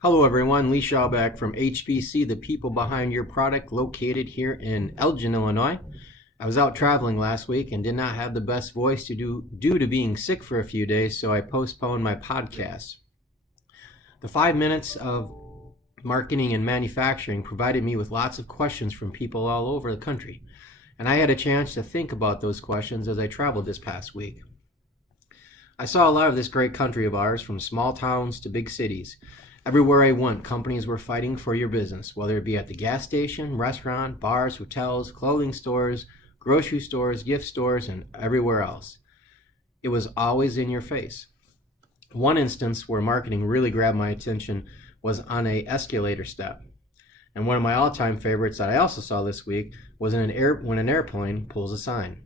Hello everyone, Lee Schaubeck from HBC, the people behind your product, located here in Elgin, Illinois. I was out traveling last week and did not have the best voice due to being sick for a few days, so I postponed my podcast. The 5 minutes of marketing and manufacturing provided me with lots of questions from people all over the country, and I had a chance to think about those questions as I traveled this past week. I saw a lot of this great country of ours, from small towns to big cities. Everywhere I went, companies were fighting for your business, whether it be at the gas station, restaurant, bars, hotels, clothing stores, grocery stores, gift stores, and everywhere else. It was always in your face. One instance where marketing really grabbed my attention was on a escalator step. And one of my all-time favorites that I also saw this week was when an airplane pulls a sign.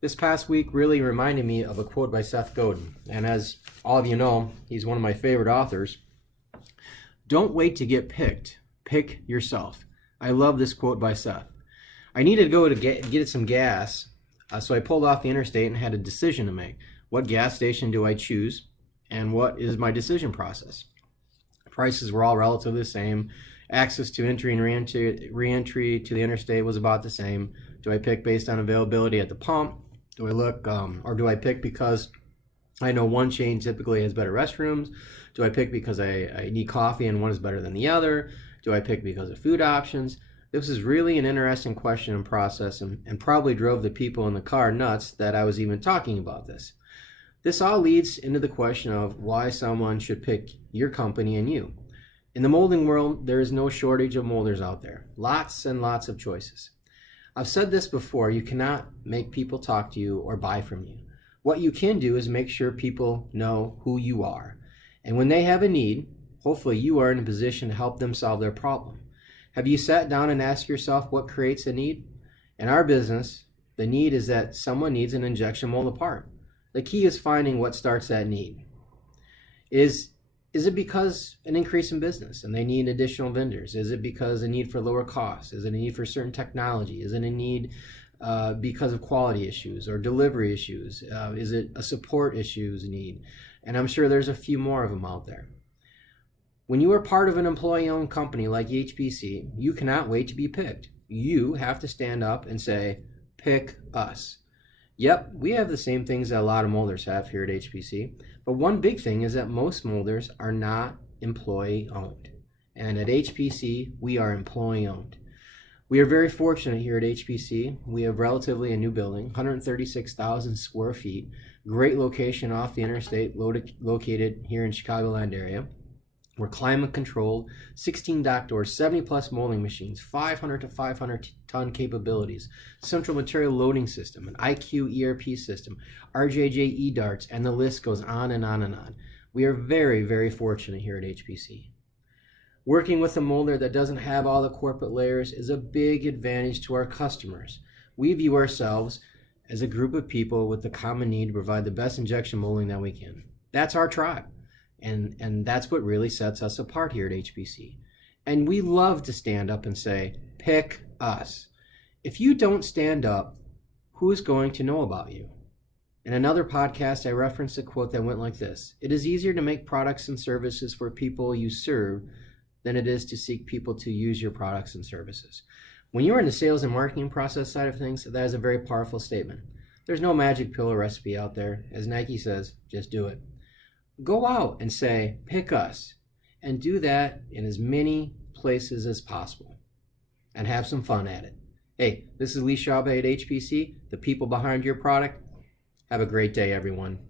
This past week really reminded me of a quote by Seth Godin. And as all of you know, he's one of my favorite authors. Don't wait to get picked. Pick yourself. I love this quote by Seth. I needed to go to get some gas, so I pulled off the interstate and had a decision to make. What gas station do I choose, and what is my decision process? Prices were all relatively the same. Access to entry and re-entry to the interstate was about the same. Do I pick based on availability at the pump? Do I look, or do I pick because I know one chain typically has better restrooms? Do I pick because I need coffee and one is better than the other? Do I pick because of food options? This is really an interesting question and process, and probably drove the people in the car nuts that I was even talking about this. This all leads into the question of why someone should pick your company and you. In the molding world, there is no shortage of molders out there. Lots and lots of choices. I've said this before, you cannot make people talk to you or buy from you. What you can do is make sure people know who you are. And when they have a need, hopefully you are in a position to help them solve their problem. Have you sat down and asked yourself what creates a need? In our business, the need is that someone needs an injection molded part. The key is finding what starts that need. Is it because an increase in business and they need additional vendors? Is it because a need for lower costs? Is it a need for certain technology? Is it a need because of quality issues or delivery issues? Is it a support issues need? And I'm sure there's a few more of them out there. When you are part of an employee-owned company like HBC, you cannot wait to be picked. You have to stand up and say, pick us. Yep, we have the same things that a lot of molders have here at HBC, but one big thing is that most molders are not employee-owned. And at HBC, we are employee-owned. We are very fortunate here at HBC. We have relatively a new building, 136,000 square feet, great location off the interstate, located here in Chicagoland area. We're climate controlled, 16 dock doors, 70 plus molding machines, 500 to 500 ton capabilities, central material loading system, an IQ ERP system, RJJ eDarts, and the list goes on and on and on. We are very, very fortunate here at HBC. Working with a molder that doesn't have all the corporate layers is a big advantage to our customers. We view ourselves as a group of people with the common need to provide the best injection molding that we can. That's our tribe. And that's what really sets us apart here at HBC. And we love to stand up and say, pick us. If you don't stand up, who's going to know about you? In another podcast, I referenced a quote that went like this: it is easier to make products and services for people you serve than it is to seek people to use your products and services. When you're in the sales and marketing process side of things, that is a very powerful statement. There's no magic pill or recipe out there. As Nike says, just do it. Go out and say, pick us, and do that in as many places as possible, and have some fun at it. Hey, this is Lee Schaubeck at HBC, the people behind your product. Have a great day, everyone.